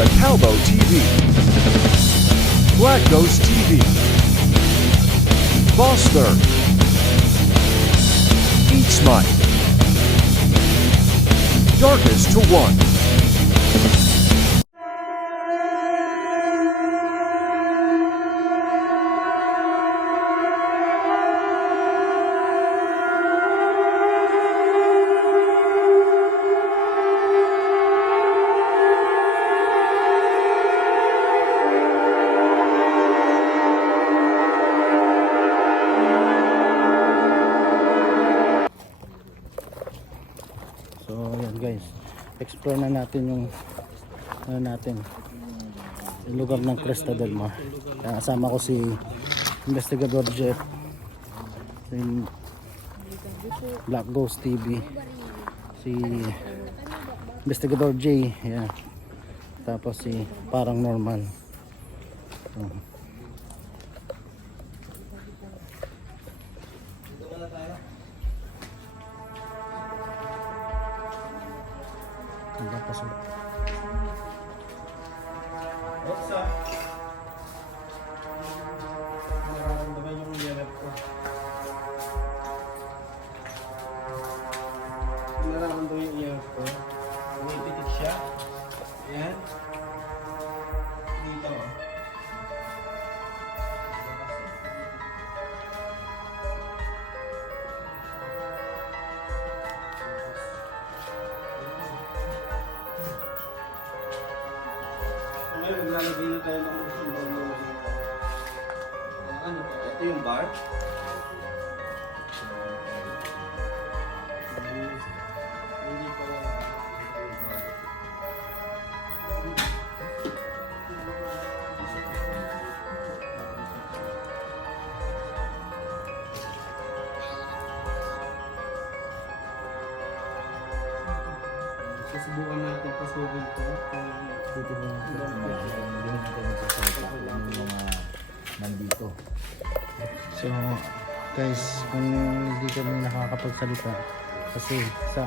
to Calvo TV, Black Ghost TV, Foster, Eat Smite, Darkest to One. So yan guys, explore na natin yung yung lugar ng Cresta del Mar. Kasama ko si Investigador Jeff, si Black Ghost TV, si Investigador J, yan. Tapos si Parang Norman. Tapos What's up? Nararamdaman yung yelap ko. Nararamdaman yung yelap ko. Umipitik siya. Ayan. Dito. Ngayon, maglalagay na tayo ng simbol mo dito. Ano to? Ito yung bar. Hindi pa susubukan natin pasugin to. nandito. So guys, kung hindi kami nakakapagsalita kasi sa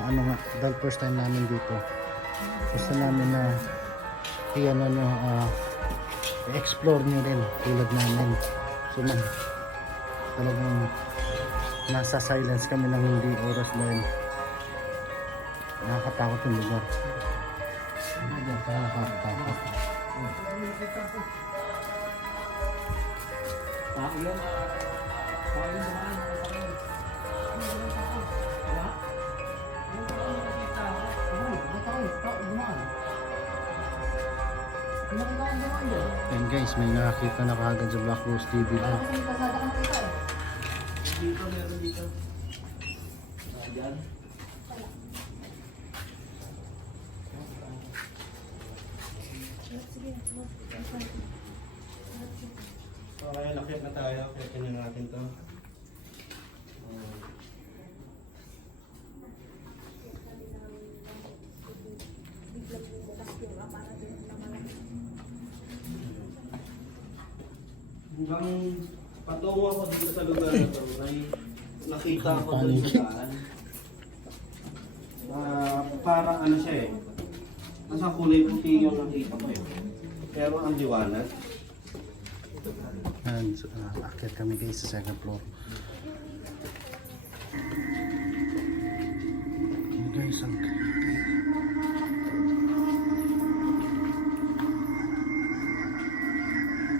dahil first time namin dito, gusto namin na i-explore nyo rin tulad namin. So talagang nasa silence kami ng hindi oras dahil nakakatakot yung lugar. Nakakatakot. And guys, may nakakita na kaagad sa Black Ghost TV lang. Dito, meron dito. Diyan. So, kaya lakit na tayo. Kaya na natin to. Hanggang patungo ako dito sa lugar na to, may nakita ako doon sa daan. Parang ano siya eh. Nasa kulay puti yung nakita ko eh. Pero ang liwanag. And akit kami guys sa second floor. Guys,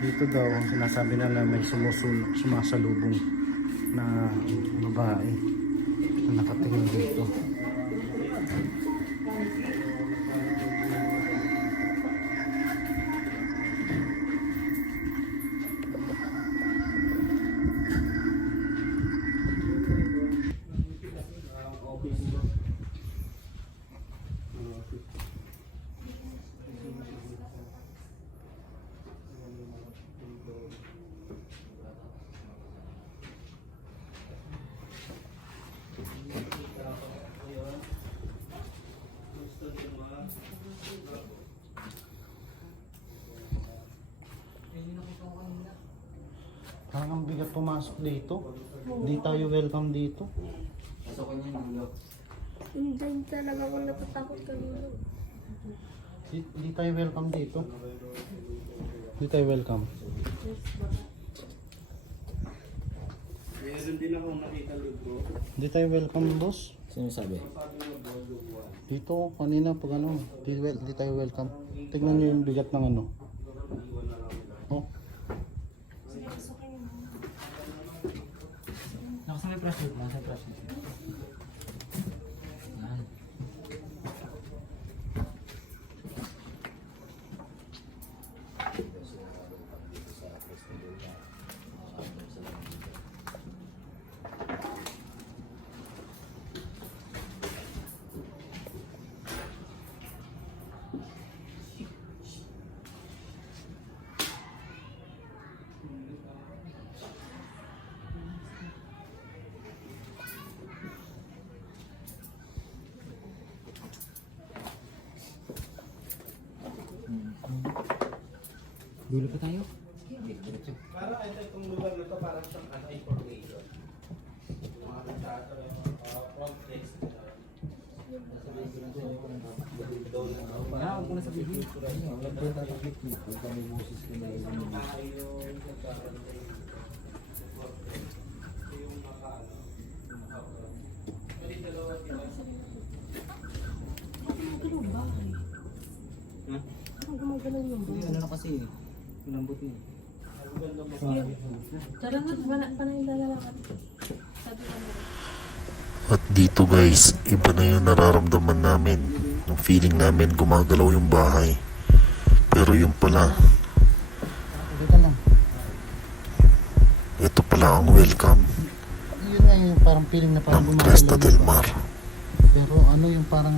dito daw ang sinasabi na may sumasalubong na babae na nakatingin dito. Parang ang bigat pumasok dito. Hindi tayo welcome dito. Hindi talaga ako natatakot kanina. Di tayo welcome dito. Di tayo welcome. Meron din ako nakita libro. Di tayo welcome, boss. Sino sabi? Dito, kanina pag ano, di tayo welcome. Tignan nyo yung bigat ng ano. Oh, Nakasangay pressure. Nakasangay pressure. Yan. Dulo pa tayo? Parang itong lugar na to parang siyang information. Mga retrato, front desk. Kaya ako na sabihin. Huwag ko tataglit mo. Huwag kami boses ko na yun. Ano na kasi eh. Pinambot niya. Tara na, panay lalakad. Sabi ko mo. At dito guys, iba na yung nararamdaman namin. Yung feeling namin gumagalaw yung bahay. Pero yung pala, dito lang. ito pala ang welcome Yun nga yung parang feeling na parang ng Cresta del Mar. Pero ano yung parang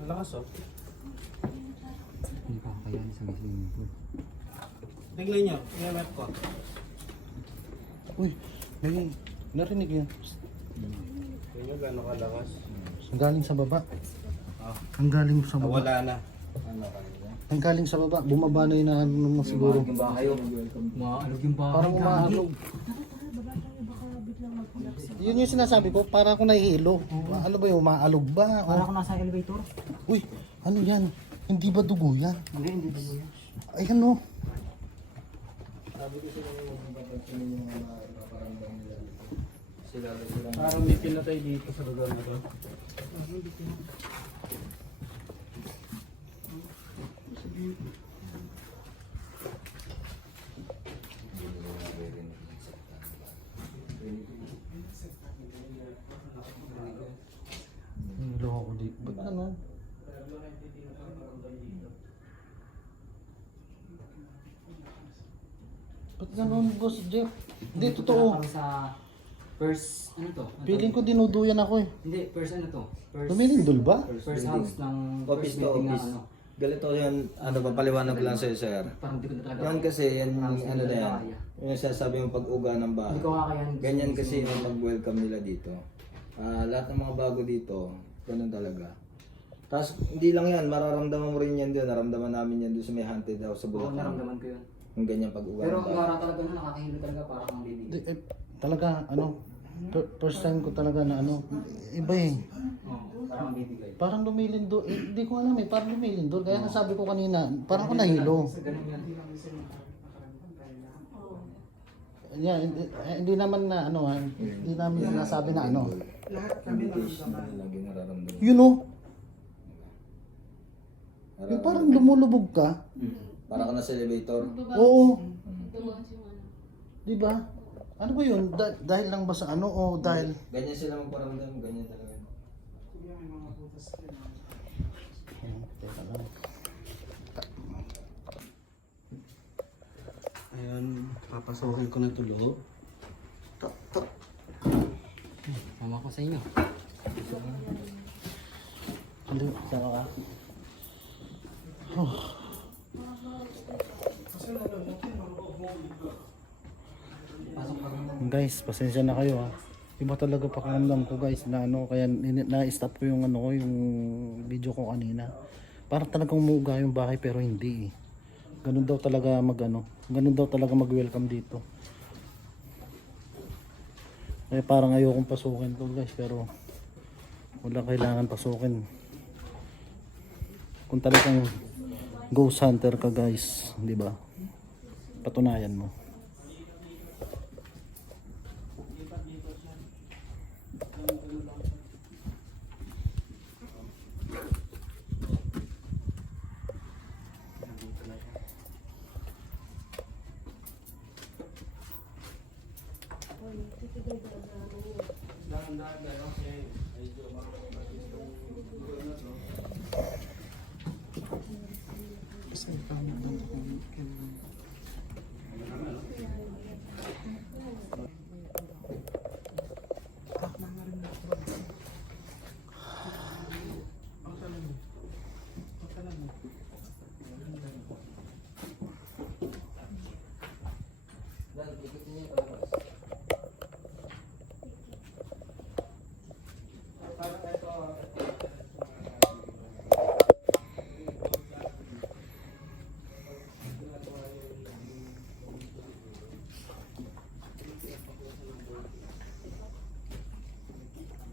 Ang lakas oh. Hindi pa kaya sa swimming pool. Tingnan nyo, i-map ko. uy, may narinig yun. Tingnan nyo gano'ng kalakas. Ang galing sa baba. Ah, Ang galing sa baba. nawala na. Ang galing sa baba. Bumaba na yun na ano naman siguro. Yung bahay oh. Maalog yung bahay. Parang umaalog. Yun yung sinasabi ko, para ako nahihilo. Ano ba yung umaalog ba? Para ako nasa elevator. Uy, ano yan? Hindi ba dugo yan? Hindi ba yun? Ay ano? Parang may pinatay dito sa lugar na to. Niloko ko dito. Ba't ano? Ba't ganun, Boss Jeff? Hindi, totoo. Parang sa First, ano to? Feeling ko dinuduyan ako eh. Hindi, first ano to? First, Lumilindol ba? first house ng Office first to building na office. ano. Ganito yan, ano ba, paliwanag lang sa'yo, sir. Parang di ko na talaga. Yan kasi, yan, Parang ano na yan, kaya. yung sasabi yung pag-uga ng bahay. Hindi ko kakayanin. Ganyan kasi yung pag-welcome nila dito. Lahat ng mga bago dito, ganun talaga. Tapos, hindi lang yan, mararamdaman mo rin yan doon. Naramdaman namin yan doon sa may haunted house sa Oo, Bulacan. naramdaman ko yun. Yung ganyan pag-uga Pero ng ang bahay. gara talaga na nakakahilo talaga para kang baby. Talaga, ano, first time ko talaga na ano, iba eh. Oo, parang baby kayo. Parang lumilindol, hindi ko alam eh, parang lumilindol. Kaya nasabi ko kanina, parang ako nahilo. Ganun yan. Yeah, hindi naman na ano, hindi namin sinasabi na ano. Communication na lagi nararamdaman. You know, yung parang lumulubog ka. Para ka na sa elevator. Oo, Tumaas yung ano. di ba? Ano ba yun? Dahil lang ba sa ano o dahil... Ganyan sila magparamdam, ganyan talaga. Teka lang. Ayan, papasokin ko na tulo. Mama ko sa inyo. Hindi, sama ka. Guys, pasensya na kayo ha. Iba talaga pakiramdam ko guys na ano, kaya na-stop ko yung ano ko, yung video ko kanina. Parang talagang umuuga yung bahay pero hindi eh. Ganun daw talaga ganun daw talaga mag-welcome dito. Kaya parang ayokong pasukin to guys, pero wala kailangan pasukin. Kung talagang ghost hunter ka guys, di ba? Patunayan mo.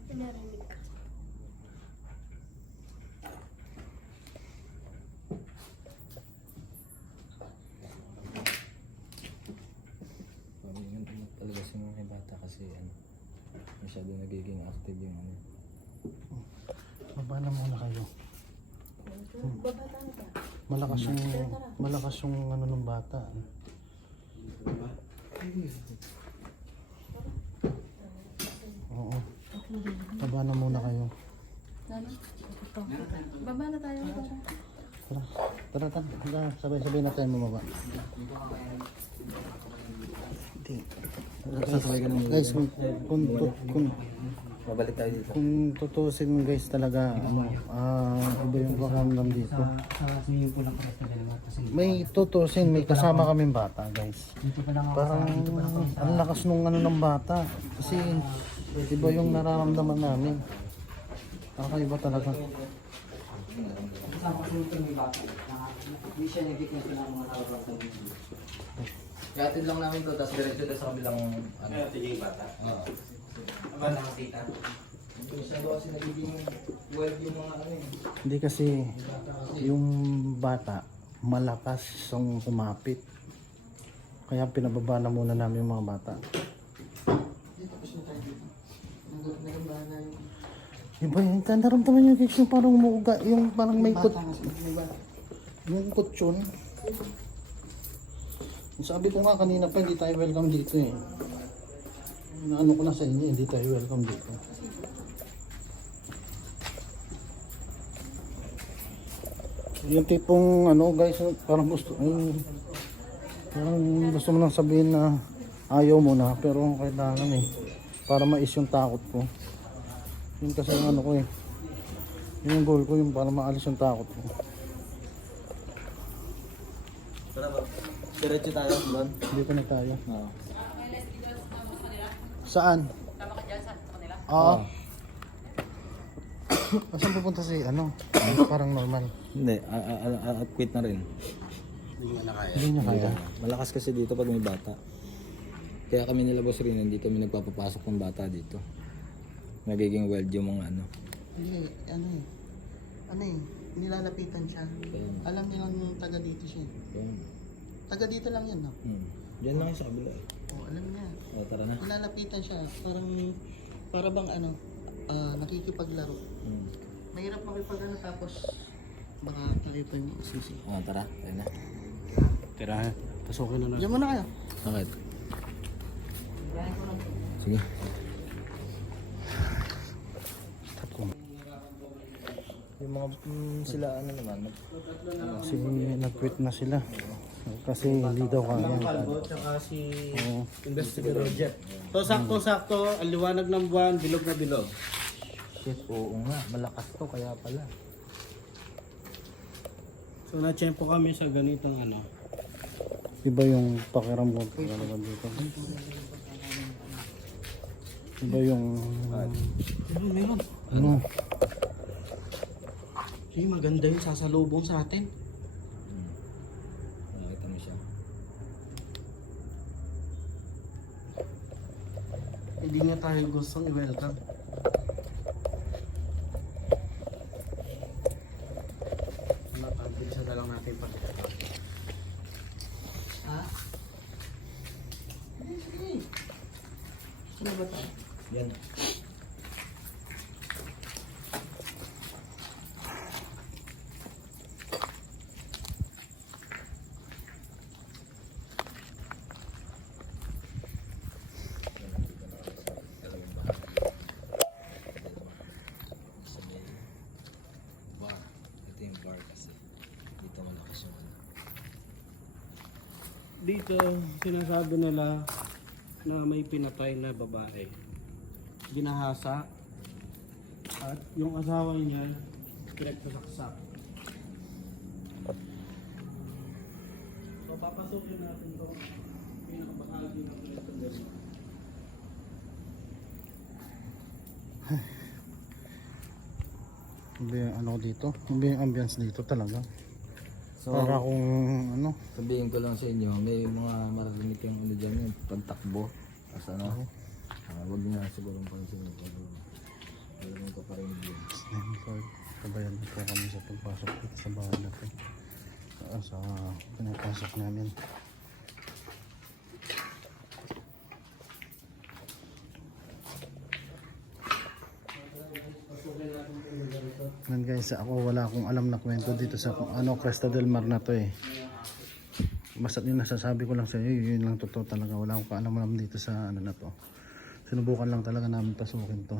Pinarinig ka. Pamingan talaga si mga bata kasi ano, masyado nagiging active yung ano. Baba na muna kayo. Babata na ka. Malakas yung ano ng bata. Oo. Baba na muna kayo. Ano? Baba na tayo. Tara. Sabay-sabay na tayo bumaba. Hindi. Guys, kung Mabalik tayo dito. kung tutusin guys talaga ano, iba yung pakiramdam dito. Sa swimming pool lang kasi dalawa. Kasi May tutusin, may kasama kaming bata guys. dito pa lang ako. Parang ang lakas nung ano ng bata. Kasi iba yung nararamdaman namin. Kakaiba talaga. Kasama ko yung may bata. Hindi siya nag-witness na mga tawag ng video. Ihatid lang namin to, tapos diretso tayo sa kabilang ano. Ano, tigil bata. Oo. Aba, nakasita. Masyado kasi nagiging wild yung mga ano eh. Hindi kasi yung bata malakas yung kumapit. Kaya pinababa na muna namin yung mga bata. Iba yun, naramdaman niyo guys yung parang umuuga, yung parang may yung kutsyon. Sabi ko nga kanina pa, hindi tayo welcome dito eh. Ano ko na sa inyo, hindi tayo welcome dito. Yung tipong ano guys, parang gusto mo nang sabihin na ayaw mo na, pero kailangan eh. para mais yung takot ko. Yun kasi yung ano ko eh. Yun yung goal ko, yung para maalis yung takot ko. Tara ba? Diretso tayo doon. Dito na tayo. Oo. Saan? Tama ka dyan sa kanila? Oo. Saan pupunta si ano? Parang normal. Hindi, quit na rin. Hindi niya kaya. Malakas kasi dito pag may bata. Kaya kami nila boss rin, hindi kami nagpapapasok ng bata dito. Nagiging wild yung mga ano. Hindi, ano eh, nilalapitan siya. Alam nilang taga dito siya. Yan. Taga dito lang yan, no? Diyan lang yung sa kabila eh. Oo, alam niya. O, tara na. Nilalapitan siya. Para bang ano, nakikipaglaro. Mahirap makipag ano tapos baka kalito yung sisi. O, tara. Tayo na. Tira, pasukin na lang. Diyan muna kayo. Bakit? Sige. Yung mga sila ano naman. Kasi nag-quit na sila. Kasi hindi daw kaya. Kalbo, tsaka si Oo. Investigator Jet. So sakto-sakto, ang liwanag ng buwan, bilog na bilog. Shit, oo nga. Malakas to kaya pala. So na-tempo kami sa ganitong ano. Iba yung pakiramdam ko talaga dito. Iba yung Meron. ano, Hey, maganda yung sasalubong sa atin. Nakita mo siya. Hindi nga tayo gustong i-welcome. Nakabilisan na lang natin pag ha? Sino ba tayo? Yan. Bar. Ito yung bar kasi. Dito malakas yung ano. Dito, sinasabi nila na may pinatay na babae. Ginahasa. At yung asawa niya, pinagpasaksak. So, papasukin natin to. Pinakabahagi ng pinagpasaksak. iba yung ano dito. Iba yung ambience dito talaga. So, Para kung ano, sabihin ko lang sa inyo, may mga maririnig kayong ano dyan yung pagtakbo. Tapos ano, huwag nyo na sigurong pansin yung pagtakbo. Talagang ka pa rin yun. sniper. Kabayan po kami sa pagpasok dito sa bahay natin. Sa pinapasok namin. Yan guys, ako wala akong alam na kwento dito sa ano Cresta del Mar na to eh. Basta yung nasasabi ko lang sa iyo, yun lang totoo talaga. Wala akong kaalam-alam dito sa ano na to. Sinubukan lang talaga namin pasukin to.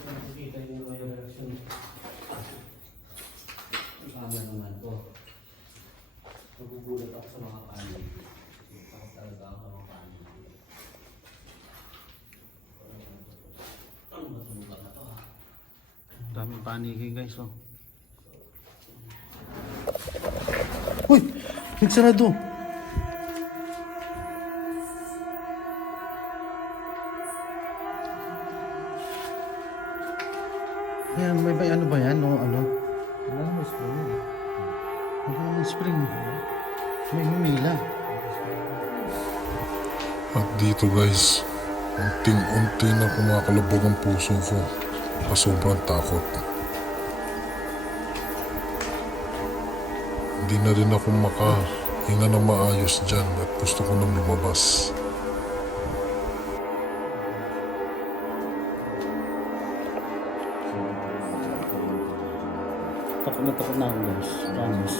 Nakikita niyo naman yung reaksyon. Tama naman to. Nagugulat ako sa mga panig. Ako talaga ang mga panig. Ano ba ito lugar na to ha? Daming paniki guys oh. Uy! Nagsarado! Ayan, may ano ba yan? O ano? Wala naman spray yun. Ano naman spring? May humila. At dito guys, unting-unti na kumakalabog ang puso ko sa sobrang takot. Hindi na rin ako makahinga ng maayos dyan at gusto ko nang lumabas. Takot na ako guys. Promise.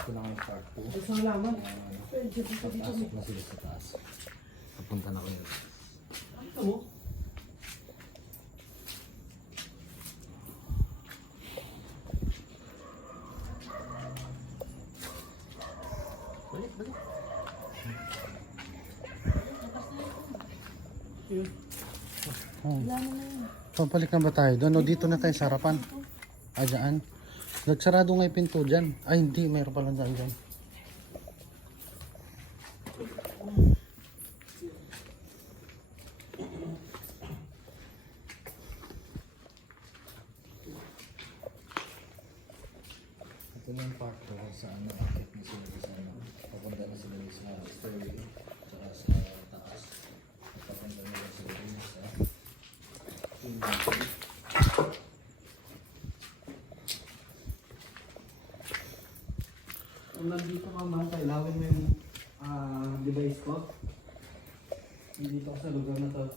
Ito lang yung part 2. Ay, saan laman? Papasok na sila sa taas. Papunta na kayo. Papalik na ba tayo doon? O dito na tayo sa harapan? Ah, dyan. Nagsarado nga yung pinto dyan. Ay, hindi. Mayroon palang dyan. Ito na yung part 2 sa ano, akit na sila sa ano. Papunta na sila sa stairway. Tsaka sa taas. At papunta na sila sa Kung nandito ka man, kailangan mo yung device ko. Nandito ako sa lugar na to.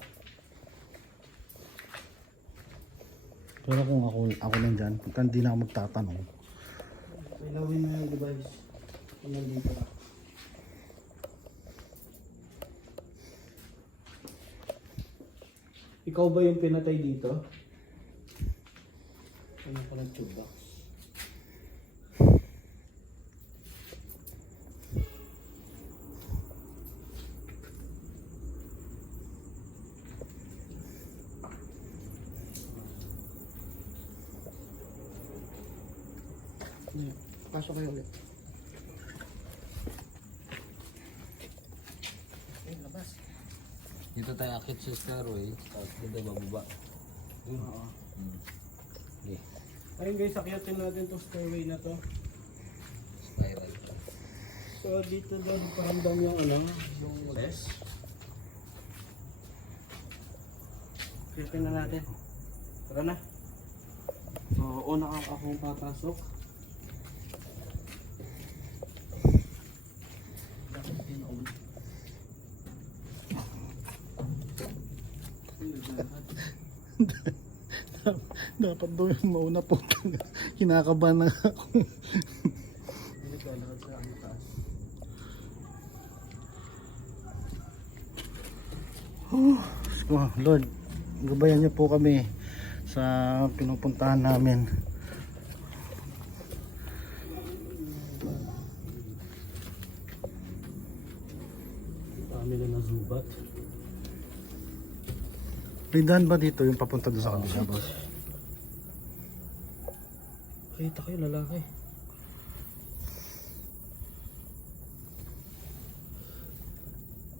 Pero kung ako nandyan, hindi na ako magtatanong. Kailangan mo yung device. Kung nandito ka. Ikaw ba yung pinatay dito? Ano pa ng tube box? Pasok kayo ulit. dito tayo akit sa stairway. Tapos dito bababa. Oo. Okay. Ayun guys, akyatin natin itong stairway na to. Spiral. So dito daw paramdam yung ano, yung less. Akyatin na natin. Tara na. So una akong papasok. Dapat tinaon. Dapat doon yung mauna po. Kinakabahan na ako. Naglalakad sa ang taas. Lord, gabayan niyo po kami sa pinupuntahan namin. Dami na nazubat. May daan ba dito yung papunta doon sa kabila, boss? Kita kayo lalaki.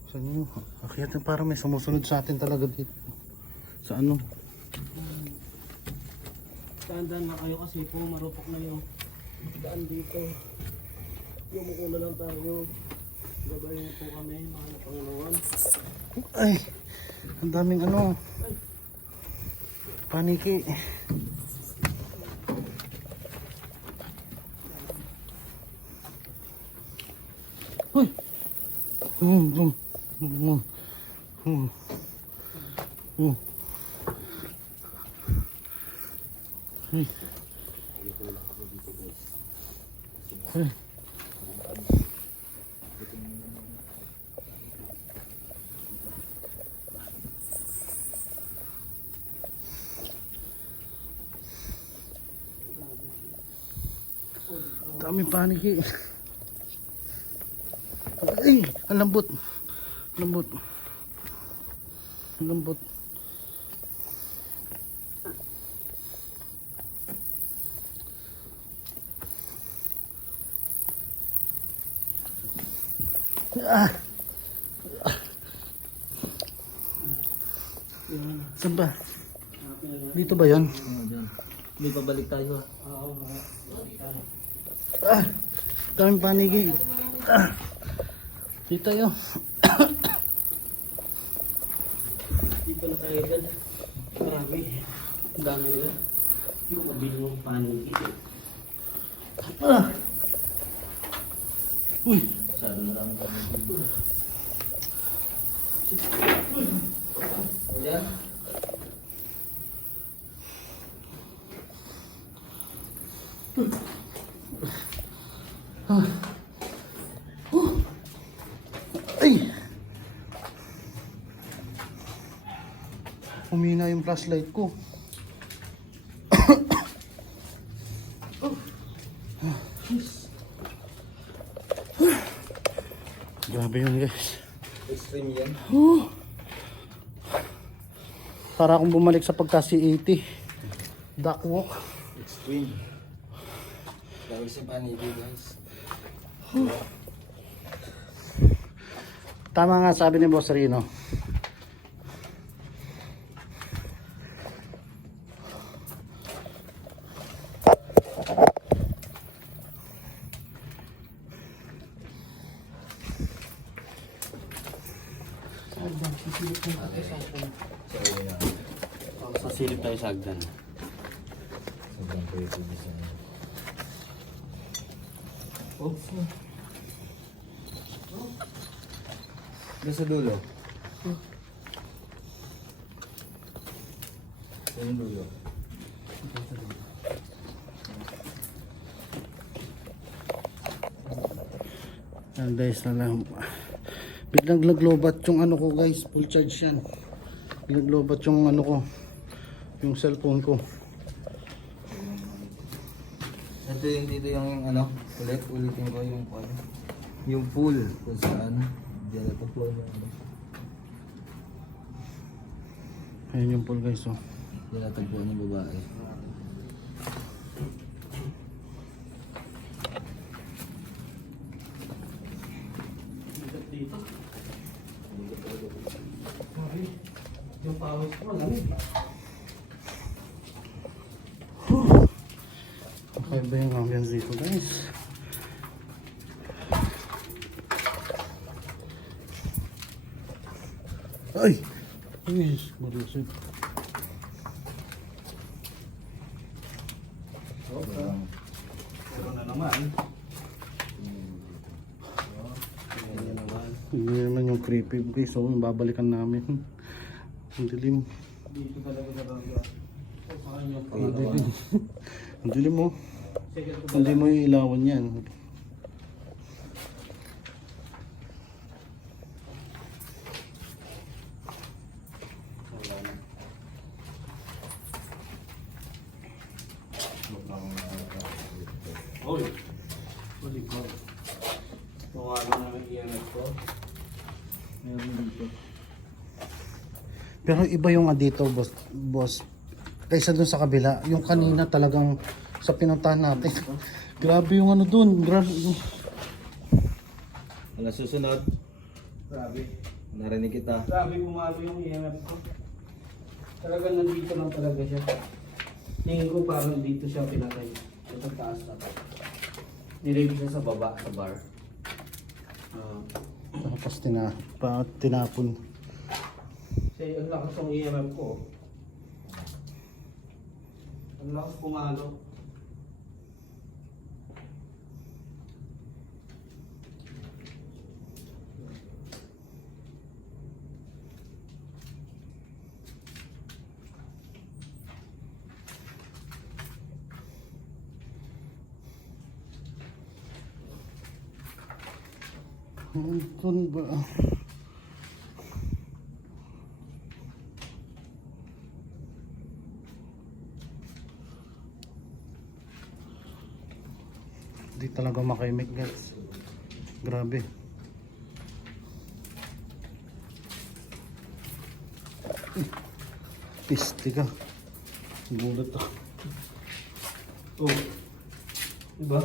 Saan yun? Akyat na parang may sumusunod sa atin talaga dito. Sa ano? Tandaan na kayo kasi po marupok na yung daan dito. Yumuko na lang tayo. Gabayin po kami mga Panginoon. Ay! Ang daming ano. Paniki. Uy! Daming paniki. Ay! Ang lambot. Lambot. Ang lambot. Ah! Saan ba? Dito ba yan? Diyan. May pabalik tayo. Oo. Ah! Daming paniki. Dito yun. Dito na tayo agad. Marami. Ang dami nila. Hindi ko mabili yung panig. Uy. Masyado marami kami dito. O yan. Ay! Humina yung flashlight ko. Grabe yun guys. Extreme yan. Para akong bumalik sa pagka C80. Duckwalk. Extreme. Dahil si Panidi guys. Tama nga sabi ni Boss Rino. Sasilip tayo sa hagdan. Sobrang pretty design. Oops. Doon sa dulo. Sa yung dulo. Yan guys na lang. Biglang naglobat yung ano ko guys. Full charge yan. Biglang naglobat yung ano ko. Yung cellphone ko. Ito yung dito yung ano. Ulitin ko yung ano. Yung pool. Kung saan. Diyan na po yung ano. Ayun yung pool guys oh. Diyan natagpuan yung babae. Dito. Yung pawis ko, lamig. Okay ba yung ambience dito guys? Ay! Ay! Malusip. Pero na naman. Ayan naman. Hindi naman yung creepy guys. So, babalikan namin. Ang dilim. Dito talaga talaga. Saan yung Ang dilim. Ang dilim mo. Hindi mo yung ilawan yan. Holy. Holy God. Tawagan namin EMF ko. Meron dito. Pero iba yung dito boss. Kaysa dun sa kabila. Yung kanina talagang sa pinuntahan natin. Grabe yung ano dun. Grabe. Ano susunod? Grabe. Narinig kita. Grabe bumalo yung EMF ko. Talagang nandito lang talaga siya. Tingin ko parang dito siya pinatay. Sa taas na to. Nilagay siya sa baba, sa bar. Tapos tinapon. Kasi ang lakas ng EMF ko. Ang lakas pumalo. Dun ba? Hindi talaga makaimik guys. Grabe. Piste ka. Gulat ako. Oh. Diba?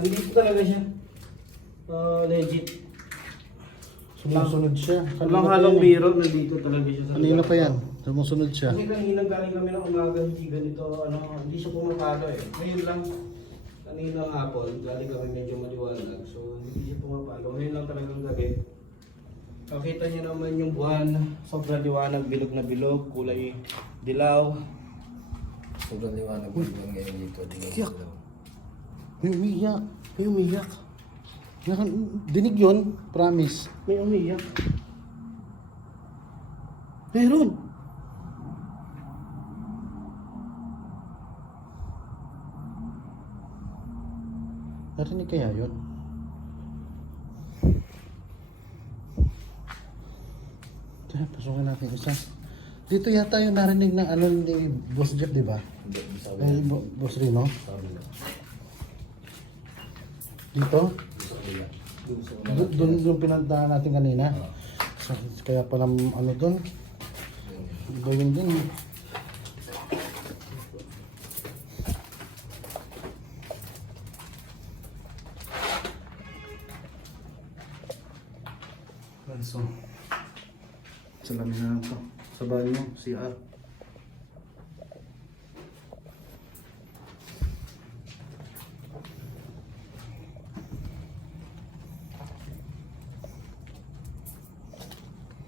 Nandito talaga siya. Legit. Sumusunod siya. Walang halong biro, nandito talaga siya sa Kanina lugar. pa yan. Sumusunod siya. Kasi kanina galing kami ng umaga, hindi ganito, ano, hindi siya pumapalo eh. Ngayon lang, Kaninang hapon, galing kami medyo maliwanag. So, hindi siya pumapalo. Ngayon lang talagang gabi. Nakita niyo naman yung buwan. Sobrang liwanag, bilog na bilog, kulay dilaw. Sobrang liwanag po yung ngayon dito. Yak. May umiyak. May umiyak. Dinig yun, promise. May umiyak. Meron! Narinig kaya yun? Tara, pasukin natin isa. Dito yata yung narinig ng ano ni Boss Jeff, di ba? Hindi, sa Eh, Boss Rino? Dito? Doon yung pinuntahan natin kanina. So, kaya pala ano doon? Iba yun din. So, salamin na lang to. Sa banyo, CR.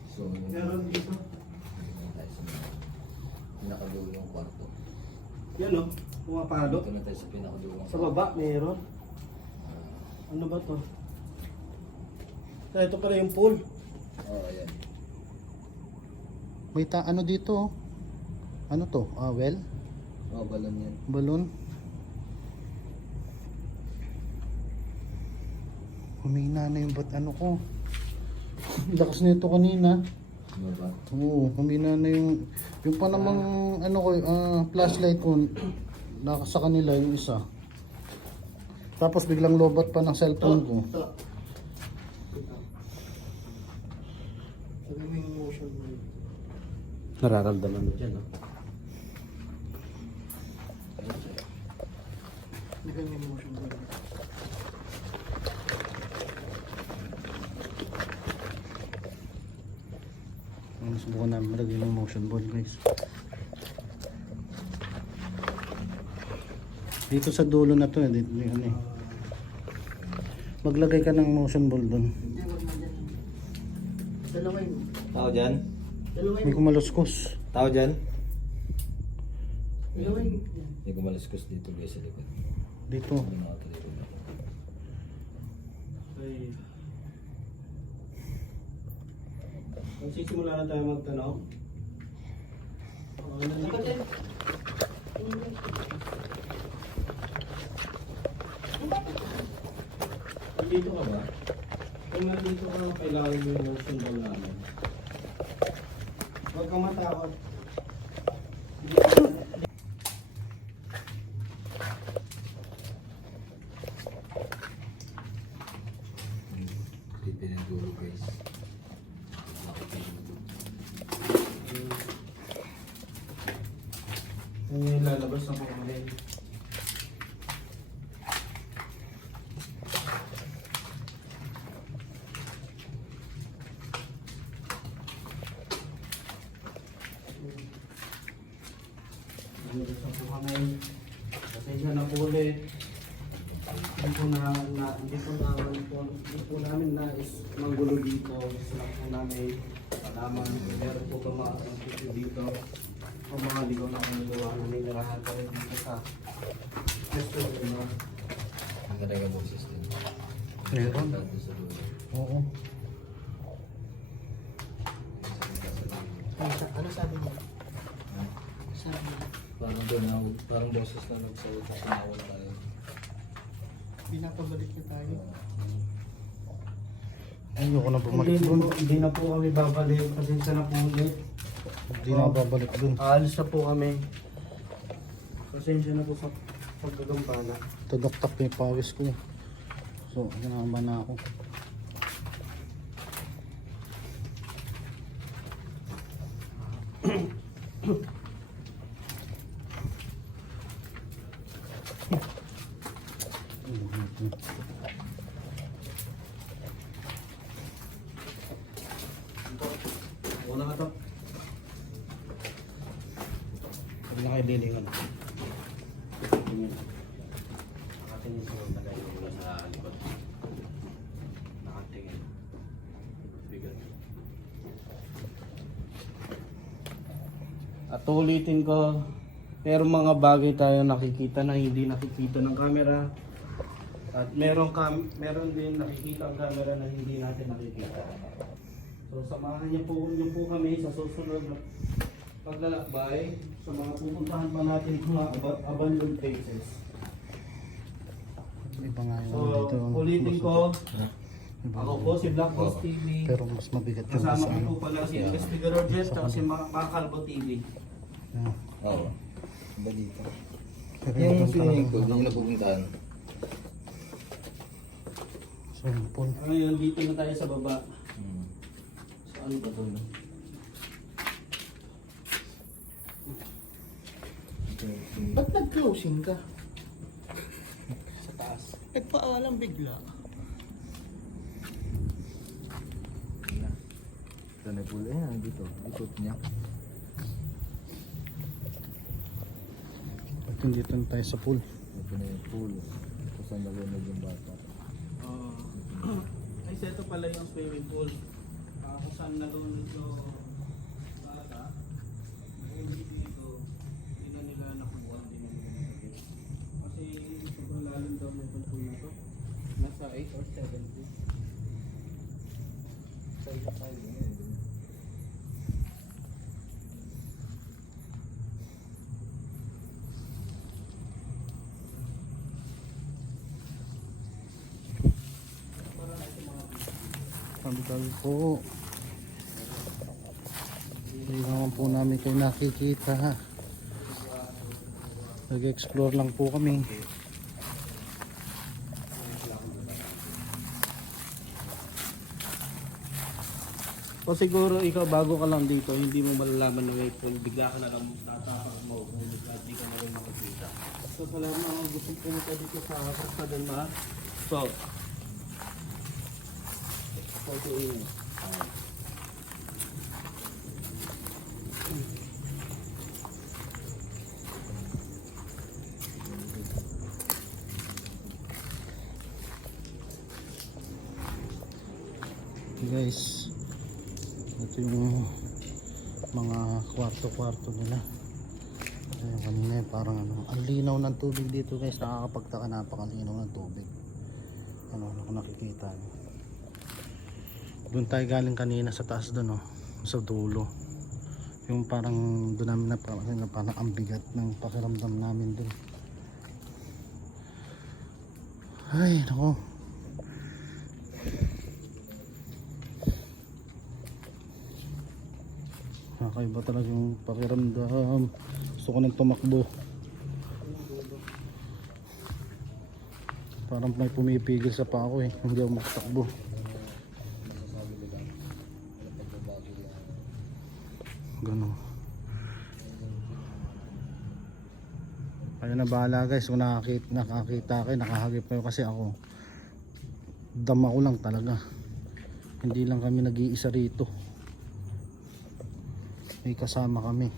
So, Meron dito. pinakadulong kwarto. Yan o, pumapalo. Dito na tayo sa pinakadulong Sa baba, meron. Ano ba to? Ito pala yung pool. Oo, ayan. May ano dito? Oh. Ano to? Well? Oo, balon yan. Balon? Humina na yung ano ko. Lakas nito kanina. Ano ba? Oo, humina na yung pa namang ano ko, flashlight ko nasa kanila yung isa. Tapos biglang lobat pa ng cellphone ko. Nararamdaman mo dyan, no? Subukan namin malagay ng motion board, guys. Dito sa dulo na to, dito ano eh. Maglagay ka ng motion board doon. Tao dyan? May kumaluskos. Tao dyan? May kumaluskos dito guys sa likod. Dito. May nakatalikod ako. Ay. Magsisimula na tayo magtanong. Nandito. Nandito ka ba? Kung nandito ka, kailangan mo yung motion ball namin. Huwag kang matakot. Pipin ang dulo guys. Ngayon lalabas na po kami. Lalabas na po kami. Pasensya na po ulit. Hindi po namin nais manggulo dito. Gusto lang po namin malaman kung meron po ba mga sityo dito. O mga ligaw na kanagawa na nilirahan pa rin dito sa restaurant. Ang talaga boses din. Meron? Dito sa dulo. Oo. Ano sabi mo? Sabi mo? Parang doon ako, parang boses na nagsalit sa sinawa na kayo. Pinapabalik niya tayo. Ayoko na bumalik doon. Hindi na po kami babalik. Pasensya na po ulit. Hindi na babalik doon. Aalis na po kami. Pasensya na po sa pagkagampala. Tudok-tak yung pawis ko. So, ginamba na ako. Una ka to. Sabi na kayo dilingan. Atin At ulitin ko, meron mga bagay tayo nakikita na hindi nakikita ng camera. At meron din nakikita ang camera na hindi natin nakikita. So samahan niyo po kami sa susunod na paglalakbay sa mga pupuntahan pa natin mga abandoned places. Iba nga yung So dito. ulitin ko, ako po si Black Boss TV. Pero mas mabigat yung Kasama sa ko ano. po pala si Investigador Jet at si Makalbo TV. Ah, Oo. Ba dito? pero Yung doon swimming talaga- pool, yung napupuntahan. Swimming pool. Ngayon dito na tayo sa baba. Hmm. Saan ba ito? Ba't nag-closing ka? Sa taas. Nagpaalam bigla. Ito na pool. Ayan, dito. Ikot niya. Ba't hindi dito tayo sa pool? Ito na yung pool. Kung saan nalunod yung bata. Ay, ito pala yung swimming pool. Kung saan nalunod yung bata. Hindi dito. Hindi na nila nakuha. Hindi na nila nilagay. Kasi sobrang lalim daw ng pool na to. Nasa 8 or 7 feet. Pagdal po. Hindi naman po namin kayo nakikita ha. Nag-explore lang po kami. O siguro ikaw bago ka lang dito, hindi mo malalaman na may pool, bigla ka na lang tatapak mo kung hindi ka na rin makikita. So sa lahat ng mga gustong pumunta dito sa Costa del Mar, so, photoin. Guys, ito yung mga kwarto-kwarto nila. Ayun, kanina parang ano, ang linaw ng tubig dito guys, nakakapagtaka, napakalinaw ng tubig. Ano kung nakikita nyo. Doon tayo galing kanina sa taas doon, oh, sa dulo. Yung parang doon namin na parang ang bigat ng pakiramdam namin doon. Ay, nako. Nakakaiba talaga yung pakiramdam. Gusto ko nang tumakbo. Parang may pumipigil sa pa ako eh. Hindi ako makatakbo. Ganun. Kaya na bahala guys. Kung nakakita kayo, nakahagip kayo kasi ako. Dama ko lang talaga. Hindi lang kami nag-iisa rito. May kasama kami.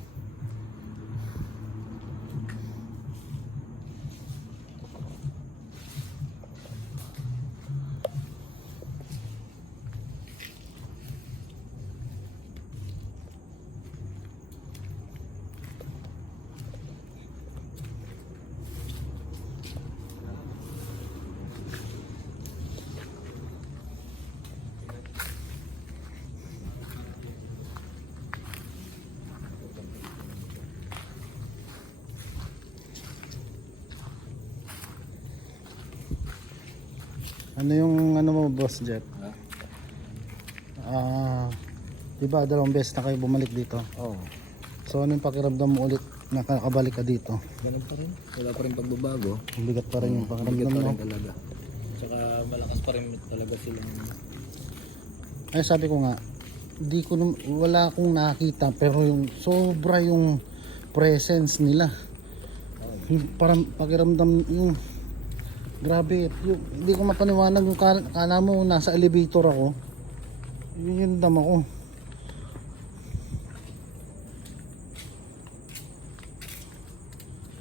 Ano yung ano mo boss Jet? Diba dalawang beses na kayo bumalik dito? Oo. So ano yung pakiramdam mo ulit nakakabalik ka dito? Ganun pa rin. Wala pa rin pagbabago. Ang bigat pa rin yung Bigat pakiramdam pa mo. rin talaga. Tsaka malakas pa rin talaga silang... Ay sabi ko nga, wala akong nakita pero yung sobra yung presence nila. Yung parang pakiramdam yung grabe, hindi ko mapaniwanag yung kala mo nasa elevator ako. Yun yung dama ko.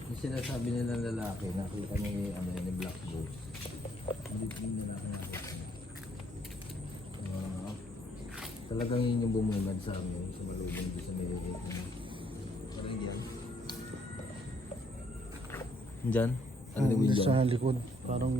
Yung sinasabi nila lalaki, nakita niya yung ano yung black ghost. Hindi yung lalaki nakita. Talagang yun yung bumungad sa amin, sa malubong doon sa nililate niya. Parang Diyan? Ang Doon dyan? sa likod. Parang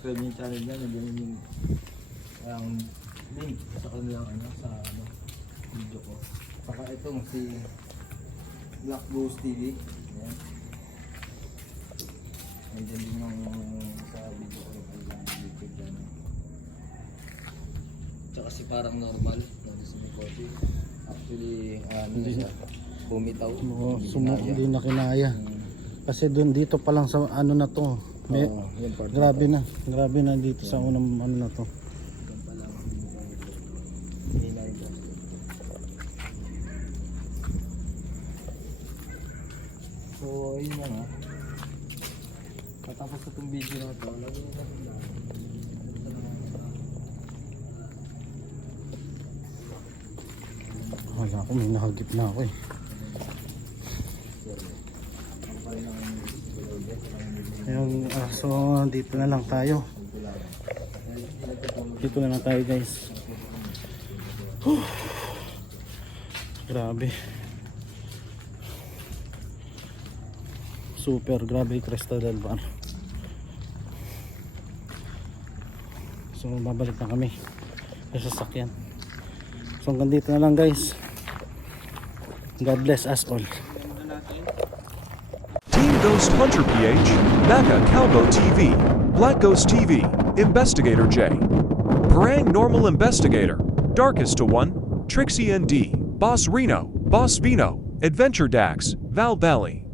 Subscribe niyo yung channel niya, nandiyan yung ang link sa kanilang sa video ko. Saka itong si Black Ghost TV. Ayan. Nandiyan din yung sa video ko kanilang YouTube channel. Tsaka si Parang Normal, nandun sa may coffee. Actually, siya, bumitaw. hindi na kinaya. Kasi doon dito pa lang sa ano na to. Yung part Grabe na dito sa unang ano na to. So, ayun na nga. Patapos na itong video na ito, lagyan na ito. Wala ko, may nahagip na ako eh. Yung, so dito na lang tayo. Dito na lang tayo guys. Grabe. Super grabe yung Cresta del Mar. So babalik na kami sa sasakyan. So hanggang dito na lang guys. God bless us all. Team Ghost Hunter PH, Mecca Calvo TV, Black Ghost TV, Investigator J, Parang Normal Investigator, Darkest to One, Trixie ND, Boss Reno, Boss Vino, Adventure Dax, Val Valley.